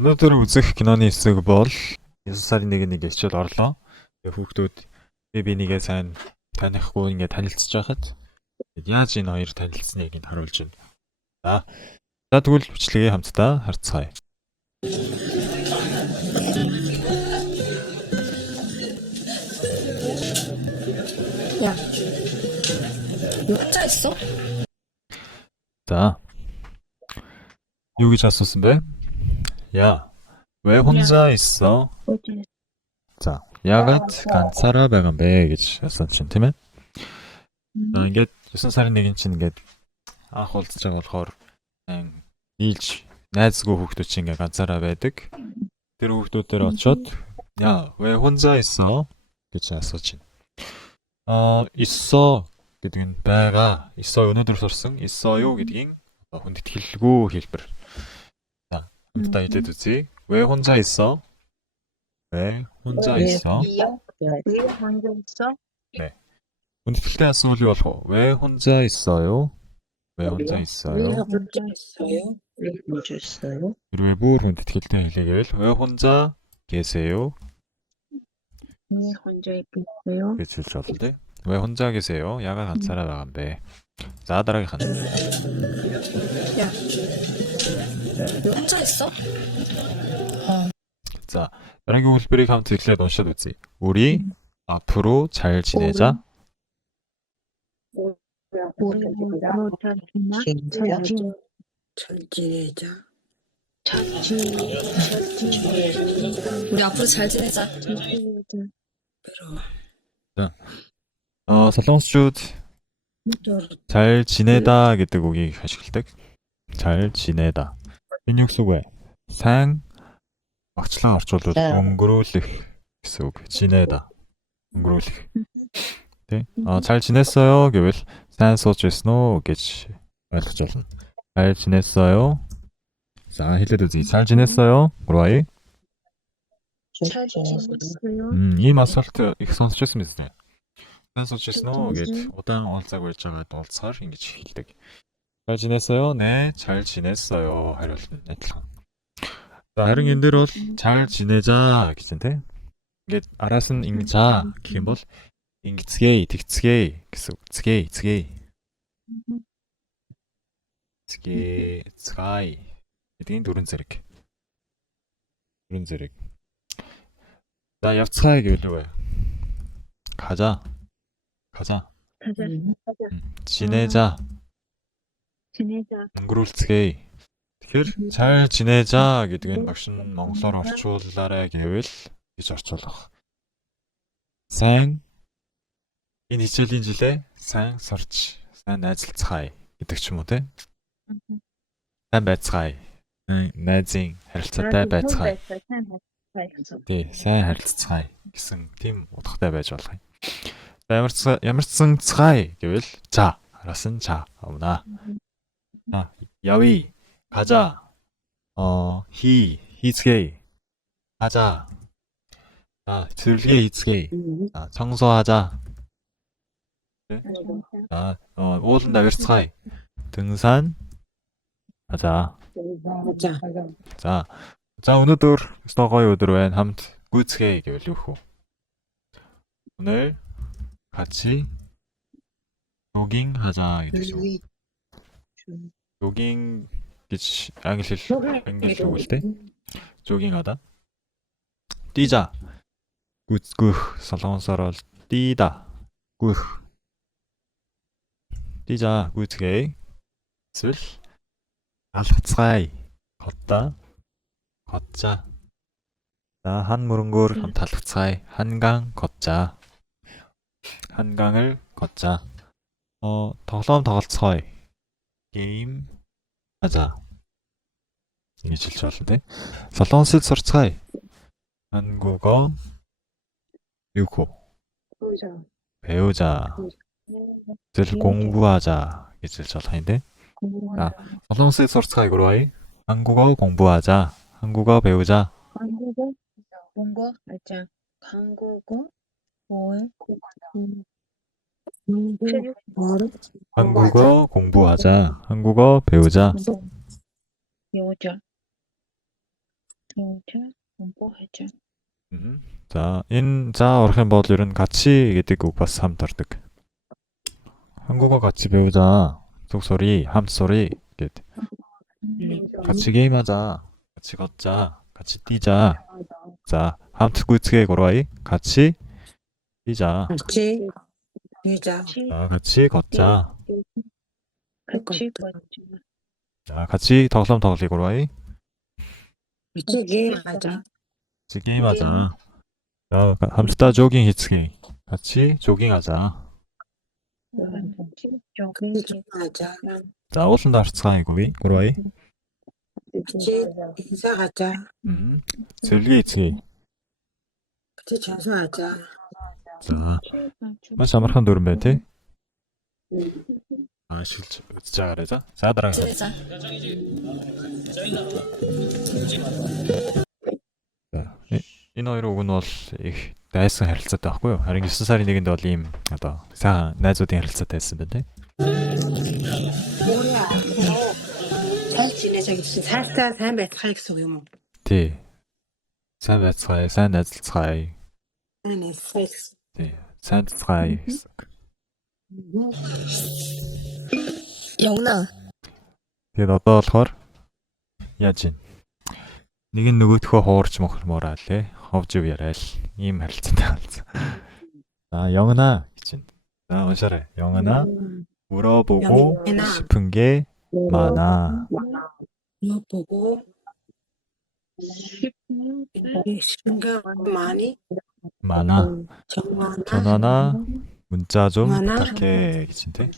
өнөөдөр үзэх киноны хэсэг бол 9 сарын 1-ний хичээл орлоо. Тэгээ хүүхдүүд биенийгээ сайн танихгүй ингээд танилцж байхад яаж энэ хоёр танилцсныг энд харуулж байна. За тэгвэл бичлэгээ хамтдаа харцгаая. 야, 혼자 있어? 자, юу гэж асуусан бэ? 야, 왜 혼자 있어? 자, 야가 ганцаараа байгаа юм бэ гэж асуусан тийм ээ. Ингээд 9 сарын 1-ний чинь ингээд анх уулзж байгаа болохоор нийлж найзгүй хүүхдүүд чинь ингээд ганцаараа байдаг. Тэр хүүхдүүдээр очиод 야, 왜 혼자 있어? гэж асууж байна. 있어 гэдэг нь байгаа. 있어 өнөөдөр сурсан 있어요 гэдгийн хүндэтгэлгүй хэлбэр. За, хамтдаа хэлээд үзье. 왜 혼자 있어? 왜 혼자 있어? 왜 혼자 있어? 네. хүндэтгэлтэй асуулт болох уу? 왜 혼자 있어요? 왜 혼자 있어요? 혼자 있어요? 왜 혼자 있어요? 왜 бүр хүндэтгэлтэй хэлээгээл 왜 혼자 계세요? 왜 혼자 있겠어요? гэж хэлж болно тий. 왜 혼자 계세요? 야가 ганцаараа байгаа юм бэ. За дараагийнх нь. 야, 왜 혼자 있어? 자, дараагийн үйлбэрийг хамт эхлээд уншаад үзье. 우리 앞으로 잘 지내자. 우리 앞으로 잘 지내자. 우리 앞으로 잘 지내자. солонгосчууд 잘 지내다 гэдэг үгийг ашигладаг. 잘 지내다. Энэ юу гэсэн үг вэ? сайн багцлан орчуулбал өнгөрүүлэх гэсэн үг. 지내다. өнгөрүүлэх. Тэ? 잘 지냈어요 гэвэл сайн сууж байсан уу гэж ойлгож байна. 잘 지냈어요. 자, хэлээд үзье. 잘 지냈어요. 그러와이. 잘 지냈어요? ийм асуулт их сонсч байсан биз дээ. сайн сууж байсан уу гэж удаан уулзаагүй байж байгаад уулзахаар ингэж хэлдэг. 잘 지냈어요? 네, 잘 지냈어요. 하려는 адилхан. За, харин энэ дээр бол 잘 지내자 гэсэн тэ. Ингээд араас нь за гэх юм бол ингэцгээе, тэгцгээе гэсэн үг. Цгээ. цгай гэдгийн дөрвөн зэрэг. За, явцгаая гэвэл үү? 가자. 지내자. өнгөрүүлцгээе. Тэгэхээр 잘 지내자 гэдэг нь багш нь монголоор орчуулаарай гэвэл гэж орчуулах. сайн энэ хичээлийн жилээ сайн сурч, сайн найзалцгаая гэдэг ч юм уу те. сайн байцгаая. найзын харилцаатай байцгаая. Тий, сайн харилцацгаая гэсэн тийм утгатай байж болох юм. За, ямарчсан цгаая гэвэл за, араас нь за авна. 야위 가자. 히츠게이 가자. 들게 히츠게이. 청소하자. 오른 나베르츠가이 등산 하자. 자, 오늘도 스토거의 오드로엔 함트 구츠게이 гэвэл 오늘 같이 조깅하자 гэдэг юм. 조깅 гэж англи үг л дээ. 조깅하다. 뛰자. гүх солонгосоор бол 뛰다. гүх. 뛰자. гүцгээе. эсвэл алхацгаая. 걷자. 자, 한 무릉골 함 탈락차이 한강 걷자. 한강을 걷자. тоглоом тоглоцгоё. 게임 하자. ингэж хэлж болно те. солонгосыг сурцгаая. 한국어 배우자. zel 공부하자 гэж хэлж болох юм те. 자, солонгосыг сурцгаая 그러와이. 한국어 공부하자. 한국어 배우자. 한국어 공부하자. 한국어 배우자. 동자 공부하자. 자, 자 어떻게 뭐 이런 같이 гэдэг үг бас хамт ордог. 한국어 같이 배우자. 속소리, 함소리 гэд. 같이 게임하자. 같이 걷자. 같이 뛰자. 자, 함트 구츠게 걸어와이. 같이 뛰자. 같이 뛰자. 자, 같이 걷자. 같이 걷자. 자, 같이 덕섬 덕리 걸어와이. 같이 게임하자. 같이 게임하자. 자, 함스타 조깅 히츠게. 같이 조깅하자. 조깅하자. 자, 옷은 다르츠가이 고비 걸어와이. 같이 인사하자. 즐기 히츠게. 같이 청소하자. 자, маш амархан дүрэн бай тээ. Ашиглаж үзэж байгаарай за. За дараа. 지내자. За, энэ хоёр үг нь бол их дайсан харилцаатай байхгүй юу? Харин 9 сарын 1-нд бол ийм одоо сайхан найзуудын харилцаатай байсан байна те. 뭐야? 잘 지내자 гэсэн. 살짝 сайн байцгаая гэсэн үг юм уу? Тий. Сайн байцгаая, сайн найзалцгаая. Сайн сайс. Тий. Сайн байцгаая гэсэн. 영나. Тэгээд одоо болохоор яаж ийн? Нэг нь нөгөөдхөө хуурч мохмоор аалээ. Ховж ив яриа л. Ийм харилцаатай болсон. За, 영나 гэж. За, уншаарай. 영나 물어보고 영나. 싶은 게 많아. 뭐 보고 싶은 거 많이 많아. 전화나 문자 좀 전화나 부탁해. гэж 때.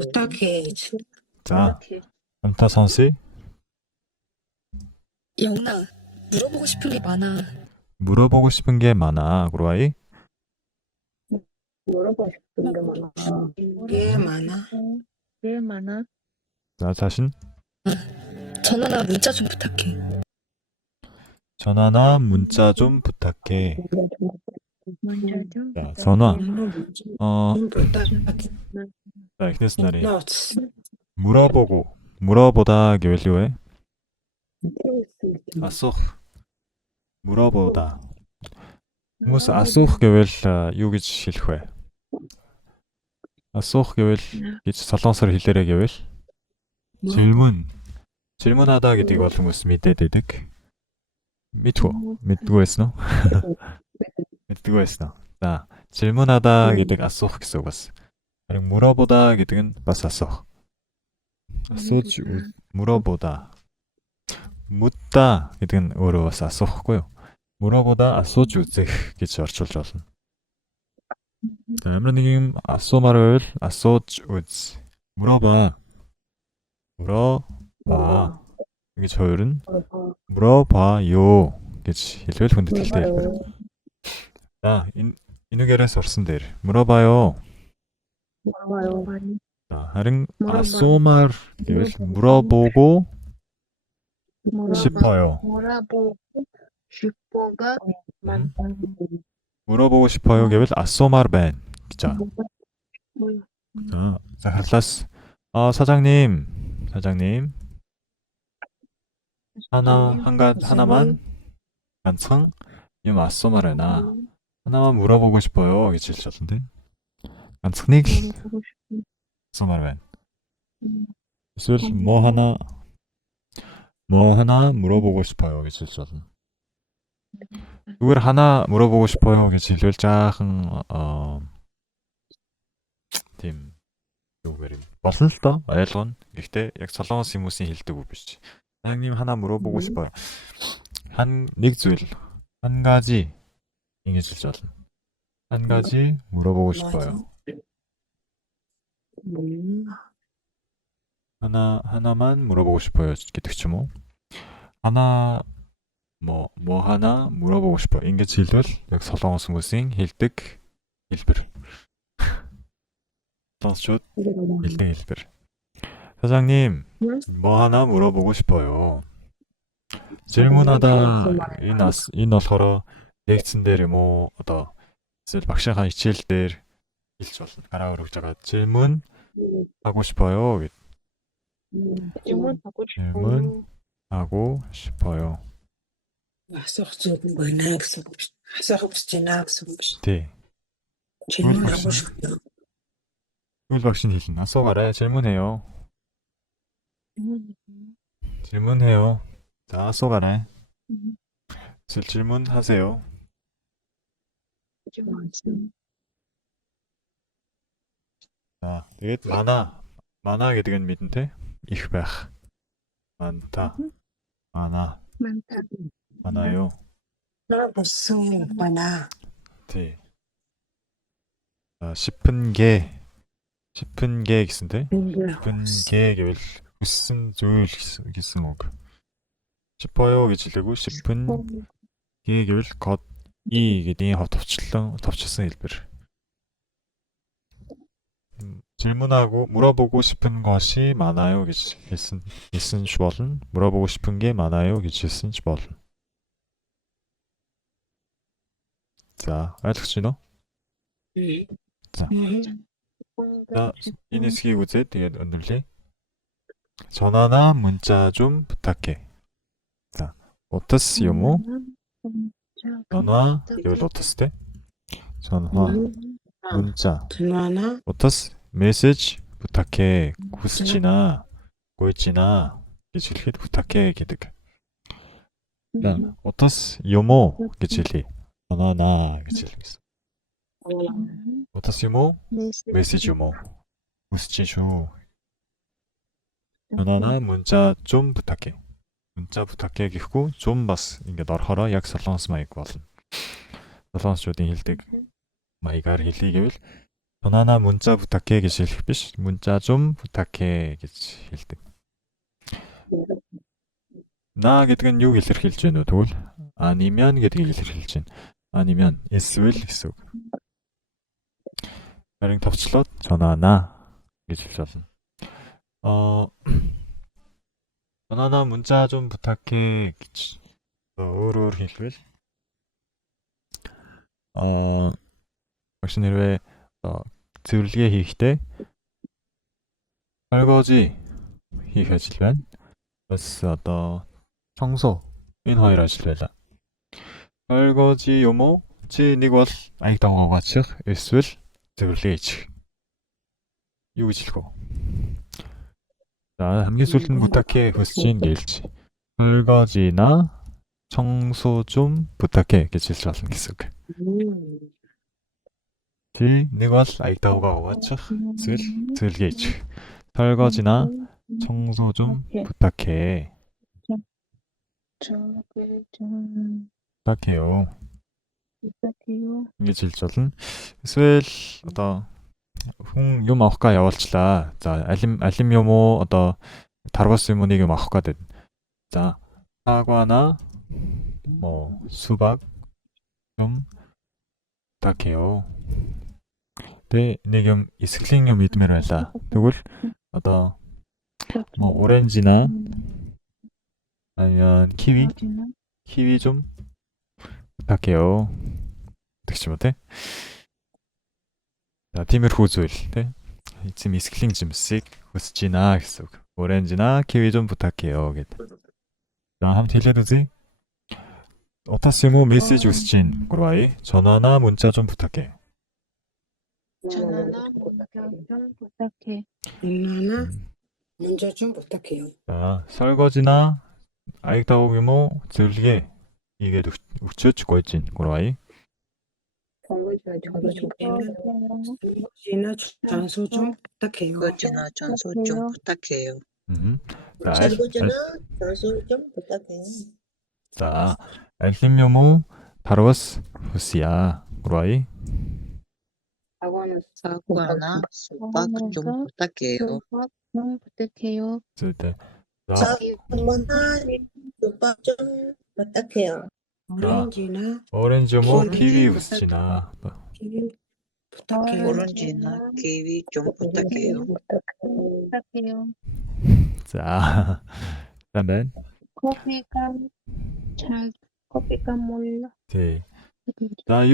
부탁해. 자, 감타 선씨 영나. 물어보고 싶은 게 많아. 물어보고 싶은 게 많아. 그로아이. 게 많아. 게 많아. 자, 자신 전화나 문자 좀 부탁해. 전화나 문자 좀 부탁해. 먼저 좀 자, 전화. 부탁해. 자, ихнээс нарыг 노트. 물어보다 гэвэл юу вэ? асуух. 물어보다. Хүмүүс асуух гэвэл юу гэж хэлэх вэ? асуух гэвэл гэж солонгосоор хэлээрэй гэвэл 질문하다 гэдгийг бол хүмүүс мэдээд байдаг. мэдгүй байсан уу? мэдгүй байсан уу? За, 질문하다 гэдэг асуух гэсэн үг бас. харин 물어보다 гэдэг нь бас асуух. асууж 물어보다. 묻다 гэдэг нь өөрөө бас асуухгүй юу? 물어보다 асууж үзэх гэж орчуулж болно. За, ямар нэг юм асуумаар байвал асууж үз. 물어봐. гэж хоёр нь 물어봐요 гэж хэлвэл хүндэтгэлтэй хэлбэр. За, энүүгээрээс орсон дээр 물어봐요. 자, харин асуумаар гэвэл 물어보고 싶어요. 물어보고 싶어가 많다. 물어보고 싶어요 гэвэл асуумаар байна гэж байгаа. 자, захарлаас 사장님 하나만 간청 юм асуумаар байна. 하나만 물어보고 싶어요 гэж хэлж байна. ганцхныг л асуумаар байна. эсвэл 뭐 하나 물어보고 싶어요 гэж хэлж байна. зүгээр 하나 물어보고 싶어요 гэж хэлвэл жаахан тийм юу гэрэг болно л доо ойлгоно. Гэхдээ яг солонгос хүмүүсийн хэлдэг үг биш. 사장님 하나 물어보고 싶어요. нэг зүйл 한 가지 ингэж хэлж болно. 한 가지 물어보고 싶어요. 하나만 물어보고 싶어요 гэдэг ч юм уу. 하나 물어보고 싶어요. ингэж хэлвэл яг солонгос хүмүүсийн хэлдэг хэлбэр. солонгосчууд хэлдэг хэлбэр. 사장님, 뭐 하나 물어보고 싶어요. 질문하다 энэ болохоор лекцэн дээр юм уу одоо эсвэл багшийнхаа хичээл дээр хэлж болно. гараа өргөж байгаа 질문 하고 싶어요. 질문하고 질문 싶어요. 하고 싶어요. асуух зүйл нь байна гэсэн үг биш. Асуух хүсэж байна гэсэн үг биш. 네. 질문하고 싶어요. 울 박신 хэлнэ. асуугаарай. 질문해요. 질문해요. 자, асуугаарай. 질문하세요. 자, тэгээд 많아 гэдэг нь мэдэнтэй. их байх. 많다. 많아. 많다. 많아요. 나 무슨 많아. 네. 자, 싶은 게 гэсэнтэй. 싶은 게 гэвэл хүссэн зүйл гэсэн үг. 싶어요 гэж хэлээгүй 싶은 게 гэвэл код и гэдгийн хот товчлсон хэлбэр. 질문하고 물어보고 싶은 것이 많아요 гэж хэлсэн ч болно. 물어보고 싶은 게 많아요 гэж хэлсэн ч болно. 자, ойлгож байна уу? 자, 이 녀석이 үзээд тэгээд өндөрлөе. 전화나 문자 좀 부탁해. 자, 어떻스 요모? 전화 гэвэл 어떻스тэй? 전화, 문자. 전화나 어떻스? 메시지 부탁해. 구스지나 고있지나 гэж хэлэхэд 부탁해 гэдэг. 어떻스 요모 гэж хэлье. 전화나 гэж хэлсэн. 어떻스 요모? 메시지 요모. 구스지 주. 전화나 문자 좀 부탁해. 문자 부탁해 гэхгүй 좀 бас ингээд орохороо яг солонгос маяг болно. солонгосчуудын хэлдэг маягаар хэлье гэвэл 전화나 문자 부탁해 гэж хэлэх биш. 문자 좀 부탁해 гэж хэлдэг. 나 гэдэг нь юу илэрхийлж байна вэ тэгвэл? 아니면 гэдгийг илэрхийлж байна. 아니면 эсвэл гэсэн үг. харин товчлоод 전화나 гэж хэлж байна. 전화나 문자 좀 부탁해 гэж өөрөөр хэлвэл 혹시 хэрвээ зөвлөгөө хийхдээ 설거지 хийх ажил байна. бас 청소 энэ хоёр ажил байлаа. 설거지 요모 чи нэг бол аяг дагуугаачих эсвэл зөвлөгөө хийчих. юу гэж хэлэх вэ? 자, хамгийн сүүлд нь 부탁해 хүсэж ийн гэлж. 설거지나 청소 좀 부탁해 гэж хэлж болно гэсэн үг. чи нэг бол аяг дагуугаа угаачих эсвэл зөвлөгөө хийчих. 설거지나 청소 좀 부탁해. 부탁해요. ингэж хэлж болно. эсвэл хүн юм авахгаа явуулчлаа. За, алим юм уу тарвас юм уу нэг юм авах гэдэг. за, 사과나 수박 좀 부탁해요. 네, нэг юм эсглийн юм идмээр байлаа. тэгвэл 오렌지나 아니면 키위 좀 부탁해요. тэгч юм уу те. 자, тиймэрхүү зүйл те. эцэм эсглийн жимсийг хүсэж байна гэсэн үг. 오렌지나 키위 좀 부탁해요 гэдэг. 자, 한번 хэлээд үзье. 어떻스 요모 메시지 хүсэж байна. 그러와이 전화나 문자 좀 부탁해. 전화나 문자 좀 부탁해. 전화나 문자 좀 부탁해요. 자, 설거지나 аяг дагуу юм уу зөвлөгөө хийгээд өчөөч гойж гин. 그러와이 설거지나 장소 좀 부탁해요. 설거지나 청소 좀 부탁해요. 자, 설거지나 청소 좀 부탁해요. 자, 알림 юм уу тарвас хүсье. 그러와이 사과나 수박 좀 부탁해요. 수박 좀 부탁해요. 자, 사과나 수박 좀 부탁해요. 오렌지나 오렌지 뭐 키위 후스지나 키위 부탁해요. 오렌지나 키위 좀 부탁해요. 부탁해요. 자, 그다음엔 커피가 몰라. 네. 자,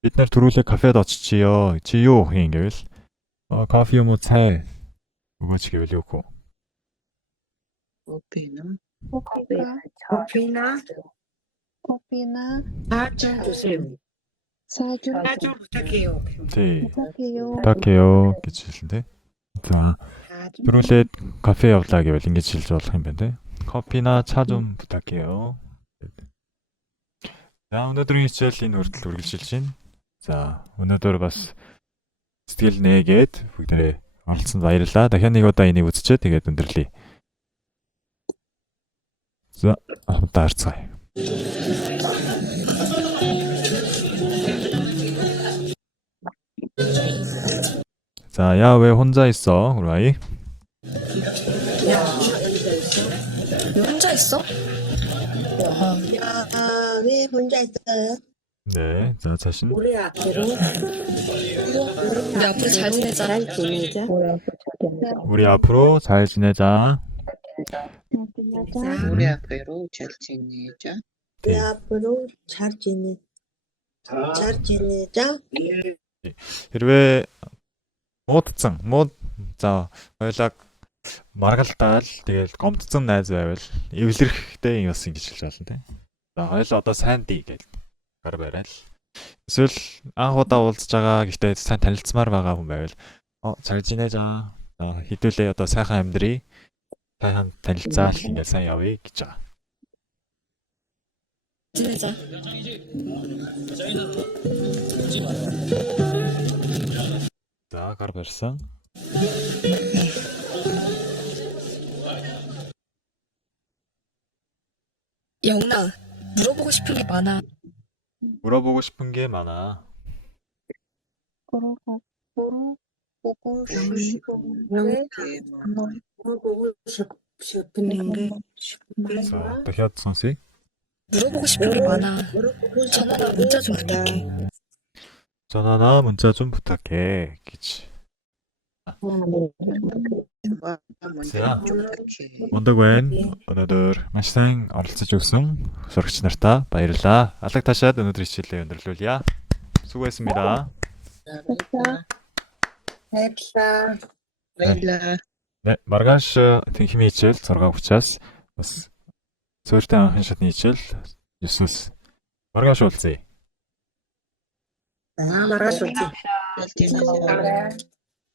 бид нар түрүүлээ кафед очичиё. Чи юу хийн гэвэл кофе юм уу цай өгөөч гэвэл юу хөө. 커피는 커피나 4점 주세요. 4점 4점 부탁해요. 네. 부탁해요. 부탁해요 гэж хэлнэ. За 4점. түрүүлээд кафе явлаа гэвэл ингэж хэлж болох юм байна те. 커피나 차 좀 부탁해요. За өнөөдрийн хичээл энэ хүртэл үргэлжилж байна. За өнөөдөр бас сэтгэл нээгээд бүгдээ оролцсонд баярлалаа. Дахиад нэг удаа энийг үзчихээ тэгээд өндөрлөе. За хамтдаа харцгаая. 자, 야, 왜 혼자 있어, 우리 아이? 왜 혼자 있어? 야, 왜 혼자 있어요? 네, 자, 자신. 우리 앞으로 우리 앞으로 잘 지내자. 잘 지내자. 우리 앞으로 잘 지내자. 지내자. 우리 앞으로 잘 지내자. 우리 앞으로 잘 지내자. хэрвээ мууд за хоёлаа маргалдаал тэгээд гомдсон найз байвал эвлэрэхтэй юм бас ингэж хэлж болно те. За хоёлаа одоо сайн дий гэж гар барайл. Эсвэл анх удаа уулзж байгаа гэхдээ сайн танилцмаар байгаа хүн байвал 잘 지내자. хэдүүлээ одоо сайхан амьдрий. сайхан танилцаал ингээд сайн явъя гэж байгаа. 지내자. За гар барьсан. 영나, 물어보고 싶은 게 많아. 물어보고 싶은 게 많아. 물어보고 물어보고 싶은 게 자, дахиад сонсъё. 물어보고 싶은 게 많아. 전화나 문자 좀 부탁해. 전화나 문자 좀 부탁해. гэж. 먼저 좀 부탁해. Мундаг байна. Өнөөдөр маш сайн оролцож өгсөн сурагч нартаа баярлалаа. Алаг ташаад өнөөдөр хичээлээ өндөрлүүлье. 수고했습니다. 바일라. 네, маргааш тэнхимийн хичээл 6:30-аас бас суурьтай анхан шатны хичээл 9-с маргааш уулзъя. 말할 수 없지. 잘 지내자.